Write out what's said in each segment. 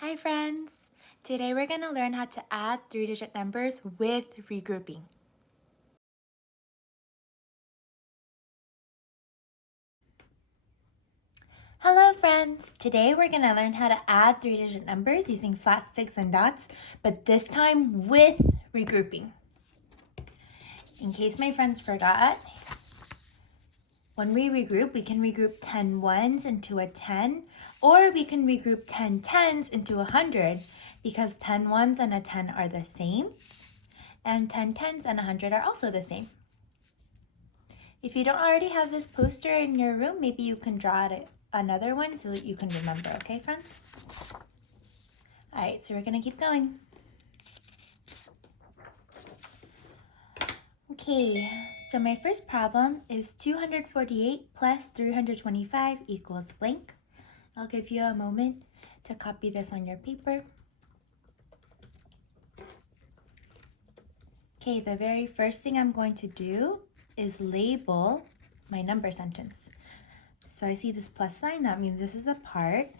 Hi friends! Today we're going to learn how to add 3-digit numbers with regrouping. Hello friends! Today we're going to learn how to add 3-digit numbers using flat sticks and dots, but this time with regrouping. In case my friends forgot, when we regroup, we can regroup 10 ones into a 10, or we can regroup 10 tens into 100 because 10 ones and a 10 are the same, and 10 tens and 100 are also the same. If you don't already have this poster in your room, maybe you can draw another one so that you can remember, okay friends? Alright, so we're going to keep going. Okay, so my first problem is 248 plus 325 equals blank. I'll give you a moment to copy this on your paper. Okay, the very first thing I'm going to do is label my number sentence. So I see this plus sign, that means this is a part,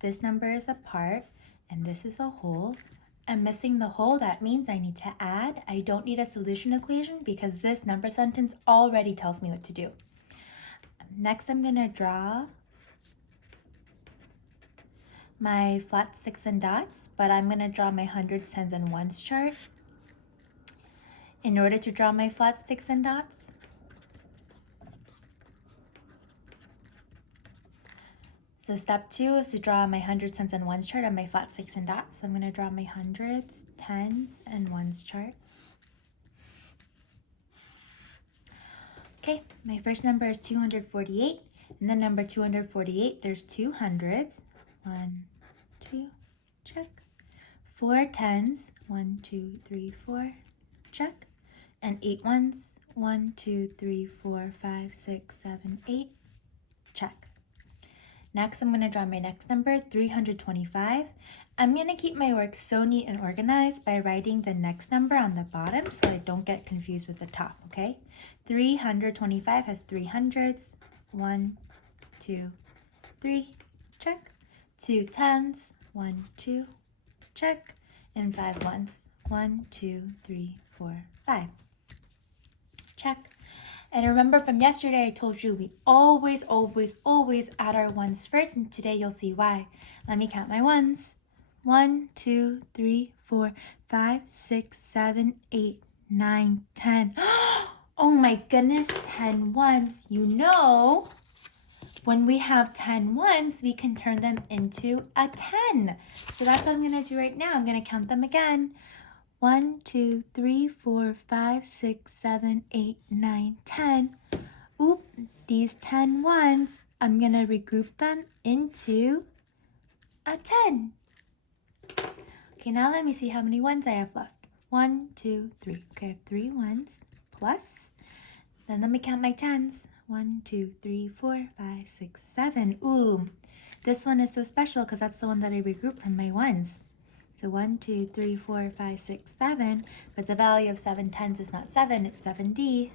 this number is a part, and this is a whole. I'm missing the whole, that means I need to add. I don't need a solution equation because this number sentence already tells me what to do. Next, I'm going to draw my flat sticks and dots, but I'm going to draw my hundreds, tens, and ones chart. In order to draw my flat sticks and dots, so step 2 is to draw my hundreds, tens, and ones chart on my flat sticks and dots. So I'm going to draw my hundreds, tens, and ones chart. Okay, my first number is 248. In the number 248, there's 2 hundreds. 1, 2, check. 4 tens. 1, 2, 3, 4, check. And 8 ones. 1, 2, 3, 4, 5, 6, 7, 8, check. Next, I'm going to draw my next number, 325. I'm going to keep my work so neat and organized by writing the next number on the bottom so I don't get confused with the top, okay? 325 has 3 hundreds. 1, 2, 3, check. 2 tens. 1, 2, check. And 5 ones. 1, 2, 3, 4, 5. Check. And remember from yesterday, I told you we always add our ones first, and today you'll see why. Let me count my ones. 1, 2, 3, 4, 5, 6, 7, 8, 9, 10. Oh my goodness, 10 ones. You know, when we have 10 ones, we can turn them into a 10. So that's what I'm going to do right now. I'm going to count them again. 1, 2, 3, 4, 5, 6, 7, 8, 9, 10. Oop, these 10 ones, I'm going to regroup them into a 10. Okay, now let me see how many ones I have left. 1, 2, 3. Okay, I have 3 ones plus. Then let me count my 10s. 1, 2, 3, 4, 5, 6, 7. Ooh, this one is so special because that's the one that I regrouped from my ones. So 1, 2, 3, 4, 5, 6, 7. But the value of 7 tens is not 7, it's 7D.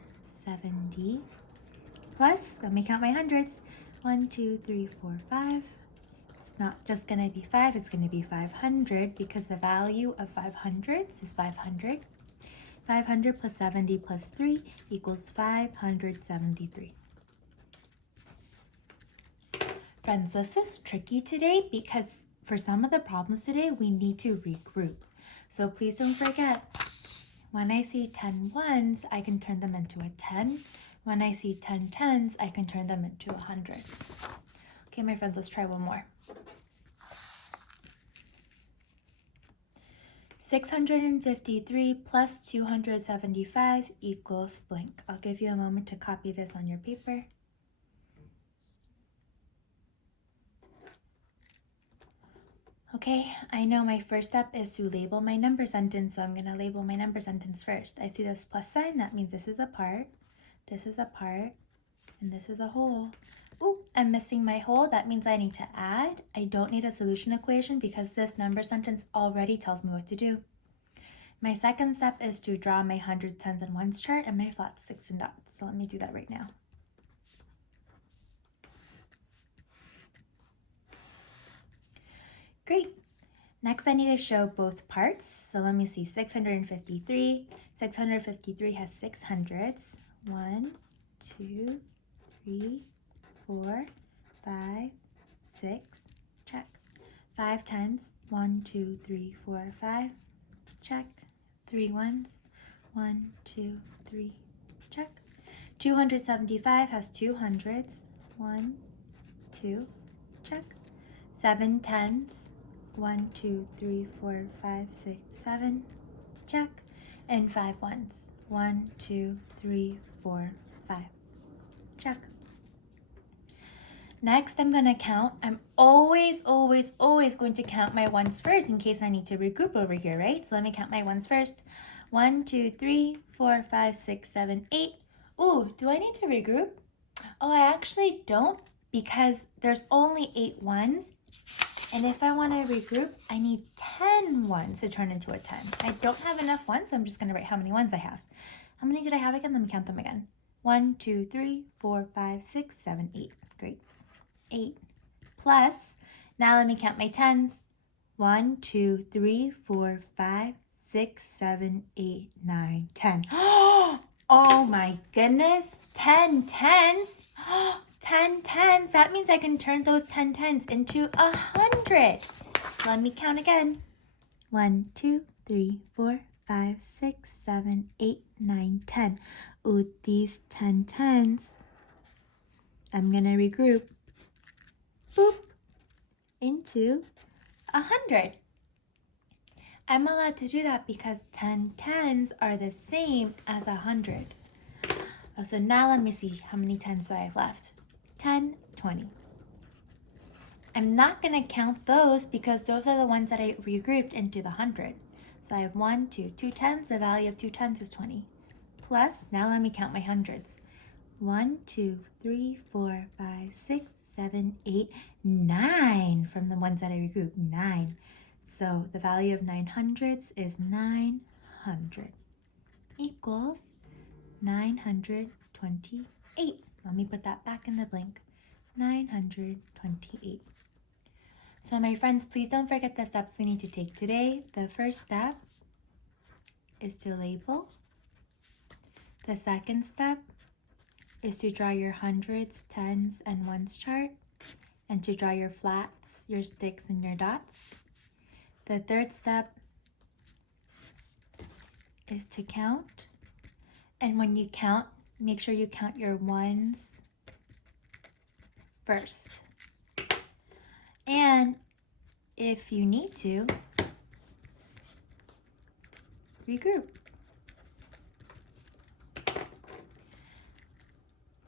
7D. Plus, let me count my hundreds. 1, 2, 3, 4, 5. It's not just going to be 5, it's going to be 500 because the value of 500 is 500. 500 plus 70 plus 3 equals 573. Friends, this is tricky today because for some of the problems today, we need to regroup. So please don't forget, when I see 10 ones, I can turn them into a 10. When I see 10 tens, I can turn them into 100. Okay, my friends, let's try one more. 653 plus 275 equals blank. I'll give you a moment to copy this on your paper. Okay, I know my first step is to label my number sentence, so I'm going to label my number sentence first. I see this plus sign, that means this is a part, and this is a whole. Ooh, I'm missing my whole, that means I need to add. I don't need a solution equation because this number sentence already tells me what to do. My second step is to draw my hundreds, tens, and ones chart and my flat sticks and dots. So let me do that right now. Great. Next, I need to show both parts. So let me see, 653. 653 has 6 hundreds. 1, 2, 3, 4, 5, 6, check. 5 tens. 1, 2, 3, 4, 5, checked. 3 ones. 1, 2, 3, check. 275 has 2 hundreds. 1, 2, check. 7 tens. 1, 2, 3, 4, 5, 6, 7, check. And 5 ones. 1, 2, 3, 4, 5, check. Next, I'm going to count. I'm always going to count my ones first in case I need to regroup over here, right? So let me count my ones first. 1, 2, 3, 4, 5, 6, 7, 8. Ooh, do I need to regroup? Oh, I actually don't because there's only 8 ones. And if I want to regroup, I need 10 ones to turn into a 10. I don't have enough ones, so I'm just going to write how many ones I have. How many did I have again? Let me count them again. 1, 2, 3, 4, 5, 6, 7, 8. Great. 8 plus, now let me count my tens. 1, 2, 3, 4, 5, 6, 7, 8, 9, 10. Oh my goodness, 10 tens. 10 tens. That means I can turn those 10 tens into 100. Let me count again. 1, 2, 3, 4, 5, 6, 7, 8, 9, 10. Ooh, these 10 tens, I'm going to regroup. Boop, into 100. I'm allowed to do that because 10 tens are the same as 100. Oh, so now let me see how many tens do I have left. 10, 20. I'm not going to count those because those are the ones that I regrouped into the 100. So I have 1, 2, 2 tens. The value of 2 tens is 20. Plus, now let me count my hundreds. 1, 2, 3, 4, 5, 6, 7, 8, 9 from the ones that I regrouped. 9. So the value of 900s is 900 equals 928. Let me put that back in the blank. 928. So my friends, please don't forget the steps we need to take today. The first step is to label. The second step is to draw your hundreds, tens, and ones chart, and to draw your flats, your sticks, and your dots. The third step is to count. And when you count, make sure you count your ones first. And if you need to, regroup.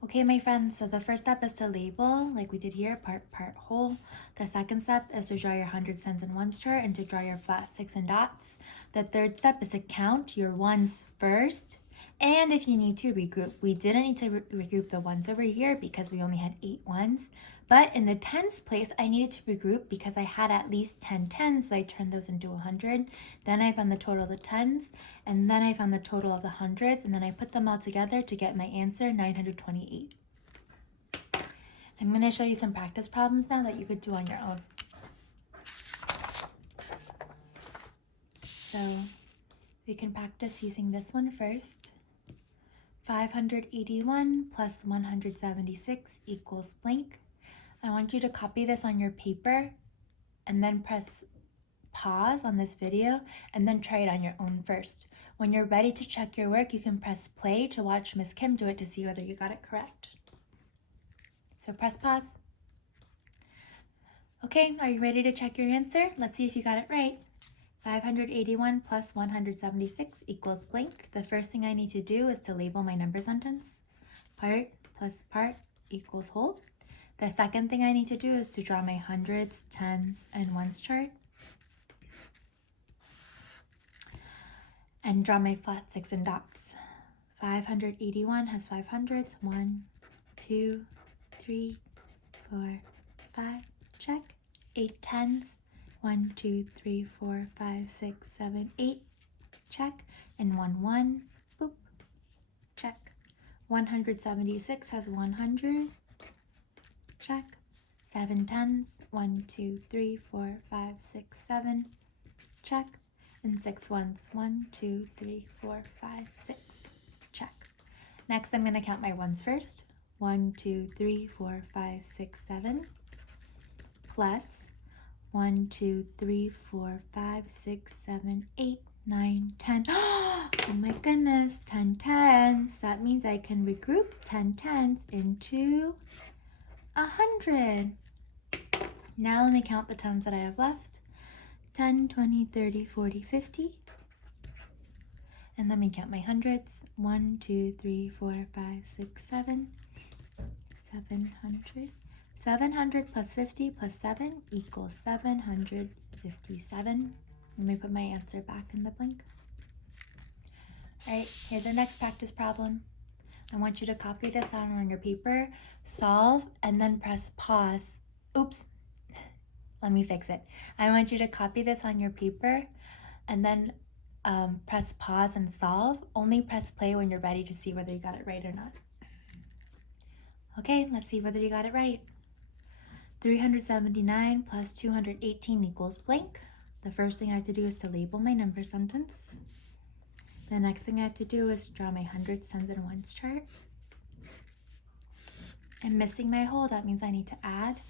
Okay, my friends, so the first step is to label, like we did here, part, whole. The second step is to draw your hundreds, tens, and ones chart and to draw your flat, sticks, and dots. The third step is to count your ones first. And if you need to regroup, we didn't need to regroup the ones over here because we only had 8 ones. But in the tens place, I needed to regroup because I had at least 10 tens, so I turned those into 100. Then I found the total of the tens, and then I found the total of the hundreds, and then I put them all together to get my answer, 928. I'm going to show you some practice problems now that you could do on your own. So we can practice using this one first. 581 plus 176 equals blank. I want you to copy this on your paper and then press pause on this video and then try it on your own first. When you're ready to check your work, you can press play to watch Miss Kim do it to see whether you got it correct. So press pause. Okay, are you ready to check your answer? Let's see if you got it right. 581 plus 176 equals blank. The first thing I need to do is to label my number sentence. Part plus part equals whole. The second thing I need to do is to draw my hundreds, tens, and ones chart. And draw my flat, sticks, and dots. 581 has 500s. 1, 2, 3, 4, 5. Check. 8 tens. 1, 2, 3, 4, 5, 6, 7, 8. Check. And 1, 1. Boop. Check. 176 has 100. Check. 7 tens. 1, 2, 3, 4, 5, 6, 7. check. And 6 ones, 1, 2, 3, 4, 5, 6, check. Next, I'm going to count my ones first. 1, 2, 3, 4, 5, 6, 7, plus 1, 2, 3, 4, 5, 6, 7, 8, 9, 10. Oh my goodness, 10 tens. That means I can regroup 10 tens into 100. Now let me count the tens that I have left. 10, 20, 30, 40, 50. And let me count my hundreds. 1, 2, 3, 4, 5, 6, 7. 700. 700 plus 50 plus 7 equals 757. Let me put my answer back in the blank. All right, here's our next practice problem. I want you to copy this out on your paper, solve, and then press pause. Oops, let me fix it. I want you to copy this on your paper and then press pause and solve. Only press play when you're ready to see whether you got it right or not. Okay, let's see whether you got it right. 379 plus 218 equals blank. The first thing I have to do is to label my number sentence. The next thing I have to do is draw my hundreds, tens, and ones chart. I'm missing my whole. That means I need to add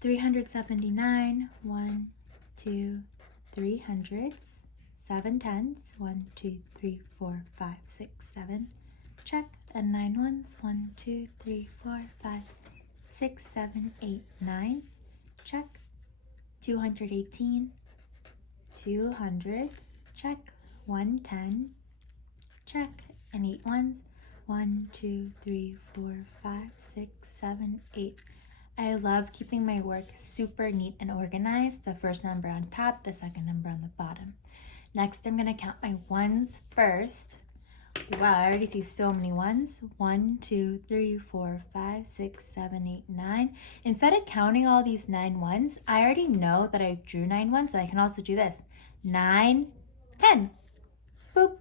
379, 1, 2, 3 hundreds, 7 tens, 1, 2, 3, 4, 5, 6, 7, check, and 9 ones, 1, 2, 3, 4, 5, 6, 7, 8, 9, check, 218, 2 hundreds, check, 110, check, and 8 ones, 1, 2, 3, 4, 5, 6, 7, 8. I love keeping my work super neat and organized. The first number on top, the second number on the bottom. Next, I'm gonna count my ones first. Wow, I already see so many ones. 1, 2, 3, 4, 5, 6, 7, 8, 9. Instead of counting all these 9 ones, I already know that I drew 9 ones, so I can also do this. 9, 10. Boop.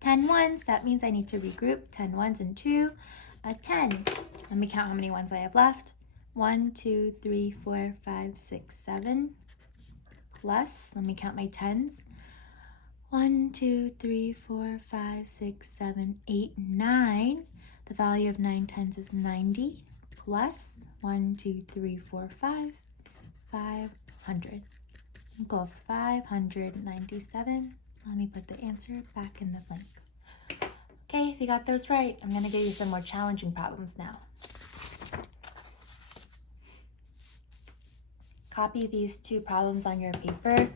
10 ones, that means I need to regroup 10 ones into a 10. Let me count how many ones I have left. 1, 2, 3, 4, 5, 6, 7. Plus, let me count my tens. 1, 2, 3, 4, 5, 6, 7, 8, 9. The value of 9 tens is 90. Plus 1, 2, 3, 4, 5, 500. Equals 597. Let me put the answer back in the blank. Okay, if you got those right, I'm gonna give you some more challenging problems now. Copy these 2 problems on your paper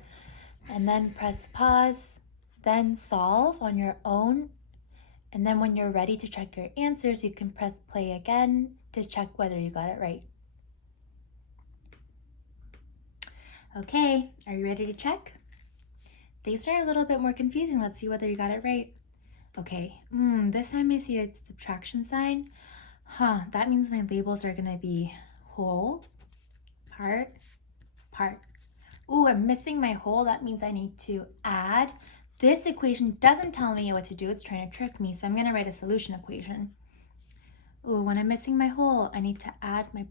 and then press pause, then solve on your own. And then when you're ready to check your answers, you can press play again to check whether you got it right. Okay, are you ready to check? These are a little bit more confusing. Let's see whether you got it right. Okay, this time I see a subtraction sign. That means my labels are gonna be whole, part, part. I'm missing my whole. That means I need to add. This equation doesn't tell me what to do. It's trying to trick me, so I'm gonna write a solution equation. When I'm missing my whole, I need to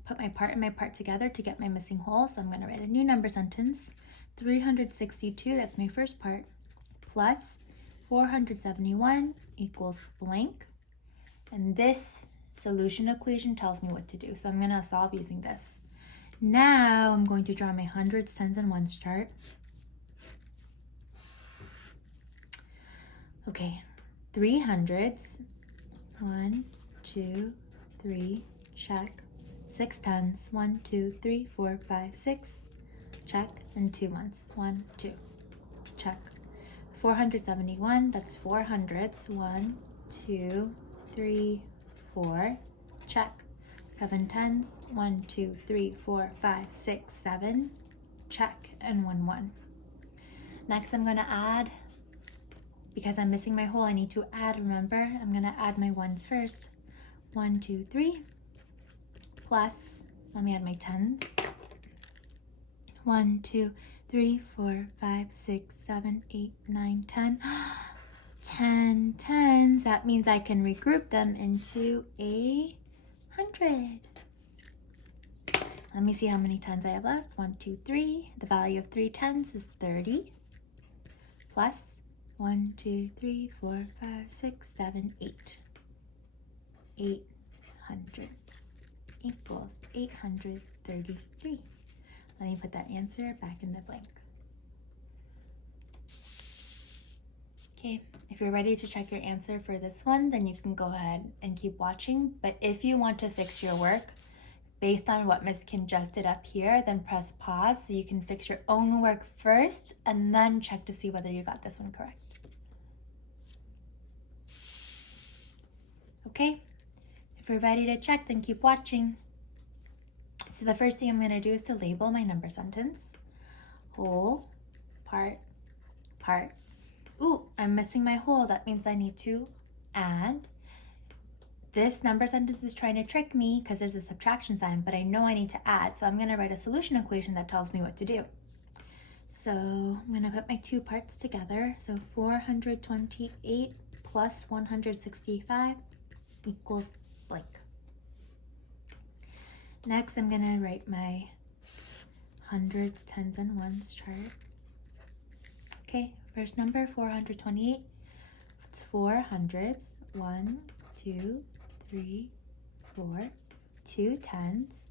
put my part and my part together to get my missing whole. So I'm gonna write a new number sentence. 362, that's my first part, plus 471 equals blank. And this solution equation tells me what to do. So I'm gonna solve using this. Now I'm going to draw my hundreds, tens, and ones chart. Okay, 3 hundreds, 1, 2, 3, check. 6 tens, 1, 2, 3, 4, 5, 6, check. And 2 ones, 1, 2, check. 471, that's 4 hundreds, 1, 2, 3, 4, check. 7 tens, 1, 2, 3, 4, 5, 6, 7, check, and 1, 1. Next I'm gonna add, because I'm missing my whole, I need to add, remember? I'm gonna add my ones first. 1, 2, 3, plus, let me add my tens. 1, 2, 3, 4, 5, 6, 7, 8, 9, 10. 10 tens, that means I can regroup them into 100. Let me see how many tens I have left. 1, 2, 3. The value of 3 tens is 30. Plus 1, 2, 3, 4, 5, 6, 7, 8. 800 equals 833. Let me put that answer back in the blank. Okay, if you're ready to check your answer for this one, then you can go ahead and keep watching. But if you want to fix your work based on what Miss Kim just did up here, then press pause so you can fix your own work first and then check to see whether you got this one correct. Okay, if you're ready to check, then keep watching. So the first thing I'm going to do is to label my number sentence. Whole, part, part. Ooh, I'm missing my whole. That means I need to add. This number sentence is trying to trick me because there's a subtraction sign, but I know I need to add. So I'm going to write a solution equation that tells me what to do. So I'm going to put my two parts together. So 428 plus 165 equals blank. Next, I'm going to write my hundreds, tens, and ones chart. Okay, first number, 428. It's 4 hundreds. 1, 2, 3, 4. 2 tens.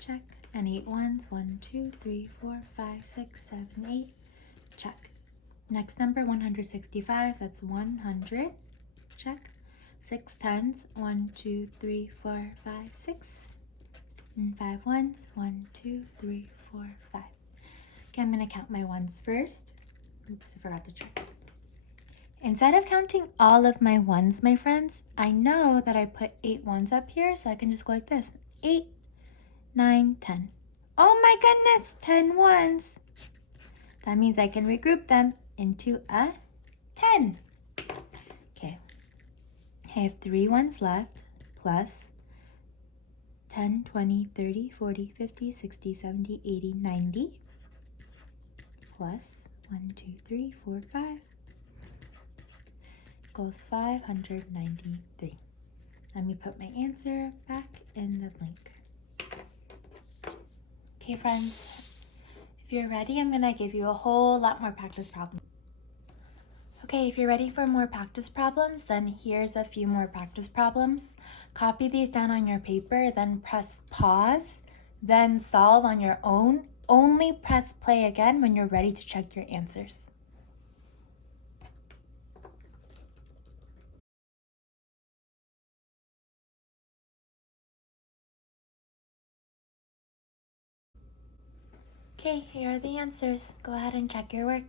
Check. And 8 ones. 1, 2, 3, 4, 5, 6, 7, 8. Check. Next number, 165. That's 100. Check. 6 tens. 1, 2, 3, 4, 5, 6. And 5 ones. 1, 2, 3, 4, 5. Okay, I'm going to count my ones first. Oops, I forgot to check. Instead of counting all of my ones, my friends, I know that I put 8 ones up here, so I can just go like this. 8, 9, 10. Oh my goodness, 10 ones. That means I can regroup them into a 10. Okay, I have 3 ones left, plus 10, 20, 30, 40, 50, 60, 70, 80, 90, plus 1, 2, 3, 4, 5, equals 593. Let me put my answer back in the blank. Okay, friends, if you're ready, I'm gonna give you a whole lot more practice problems. Okay, if you're ready for more practice problems, then here's a few more practice problems. Copy these down on your paper, then press pause, then solve on your own. Only press play again when you're ready to check your answers. Okay, here are the answers. Go ahead and check your work.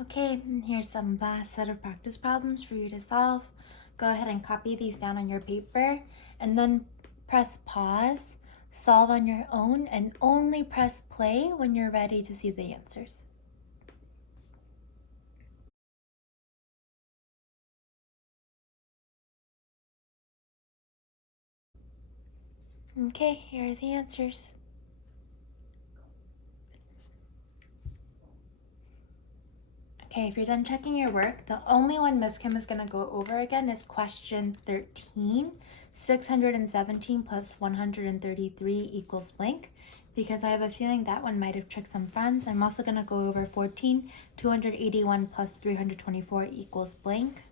Okay, and here's some last set of practice problems for you to solve. Go ahead and copy these down on your paper and then press pause, solve on your own, and only press play when you're ready to see the answers. Okay, here are the answers. Okay, if you're done checking your work, the only one Miss Kim is going to go over again is question 13. 617 plus 133 equals blank, because I have a feeling that one might have tricked some friends. I'm also going to go over 14. 281 plus 324 equals blank,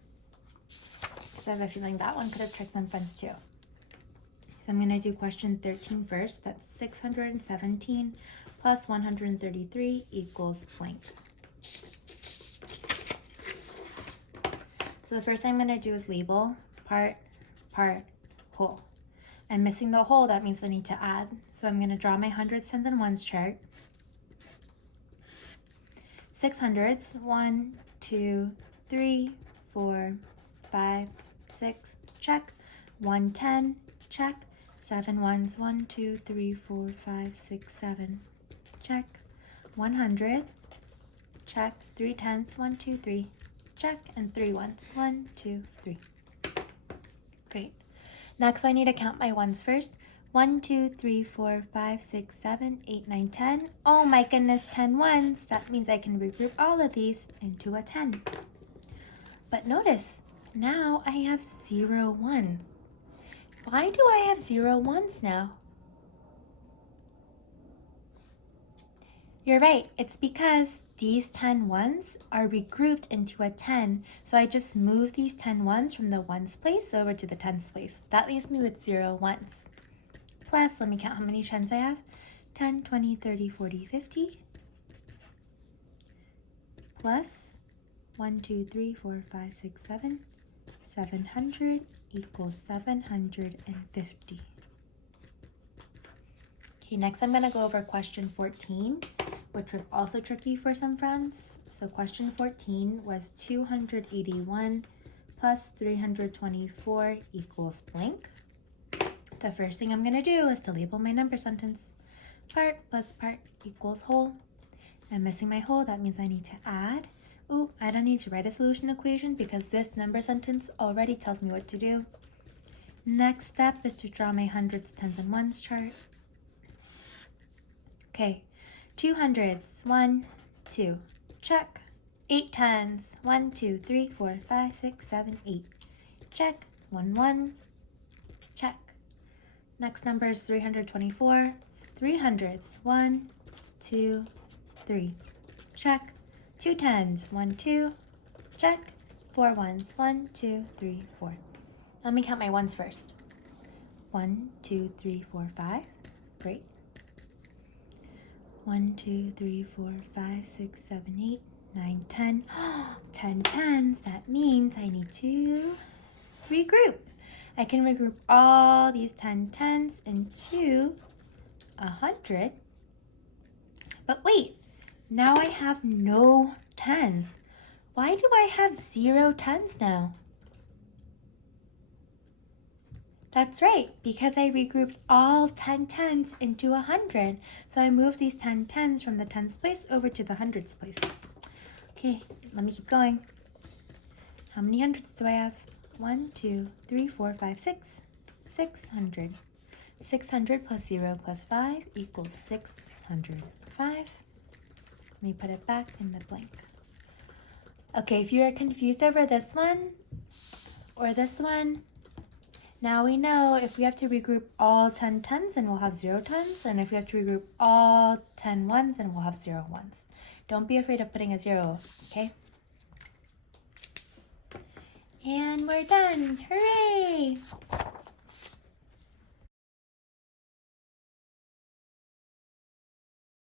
because I have a feeling that one could have tricked some friends too. So I'm going to do question 13 first. That's 617 plus 133 equals blank. So the first thing I'm going to do is label part, part, whole. I'm missing the whole, that means I need to add. So I'm going to draw my hundreds, tens, and ones chart. 6 hundreds, 1, 2, 3, 4, 5, 6, check. 1 10, check. 7 ones, 1, 2, 3, 4, 5, 6, 7, check. 100, check. 3 tens, 1, 2, 3, check. And 3 ones, 1, 2, 3. Great. Next, I need to count my ones first. 1, 2, 3, 4, 5, 6, 7, 8, 9, 10. Oh my goodness, 10 ones. That means I can regroup all of these into a 10. But notice, now I have 0 ones. Why do I have 0 ones now? You're right, it's because these 10 ones are regrouped into a 10. So I just move these 10 ones from the ones place over to the tens place. That leaves me with 0 ones. Plus, let me count how many 10s I have. 10, 20, 30, 40, 50. Plus 1, 2, 3, 4, 5, 6, 7. 700 equals 750. Okay, next I'm going to go over question 14, which was also tricky for some friends. So question 14 was 281 plus 324 equals blank. The first thing I'm going to do is to label my number sentence. Part plus part equals whole. I'm missing my whole, that means I need to add. Oh, I don't need to write a solution equation because this number sentence already tells me what to do. Next step is to draw my hundreds, tens, and ones chart. Okay, 2 hundreds, 1, 2, check. 8 tens, 1, 2, 3, 4, 5, 6, 7, 8, check. 1, 1, check. Next number is 324. 300s, 1, 2, 3, check. 2 tens, 1, 2, check. 4 ones, 1, 2, 3, 4. Let me count my ones first. 1, 2, 3, 4, 5. Great. 1, 2, 3, 4, 5, 6, 7, 8, 9, 10. 10 tens. That means I need to regroup. I can regroup all these 10 tens into 100. But wait, now I have no tens. Why do I have 0 tens now? That's right, because I regrouped all 10 tens into 100. So I moved these 10 tens from the tens place over to the hundreds place. Okay, let me keep going. How many hundreds do I have? 1, 2, 3, 4, 5, 6. 600. 600 plus 0 plus 5 equals 605. Let me put it back in the blank. Okay, if you are confused over this one or this one, now we know if we have to regroup all 10 tens, then we'll have 0 tens. And if we have to regroup all 10 ones, then we'll have 0 ones. Don't be afraid of putting a 0, okay? And we're done. Hooray!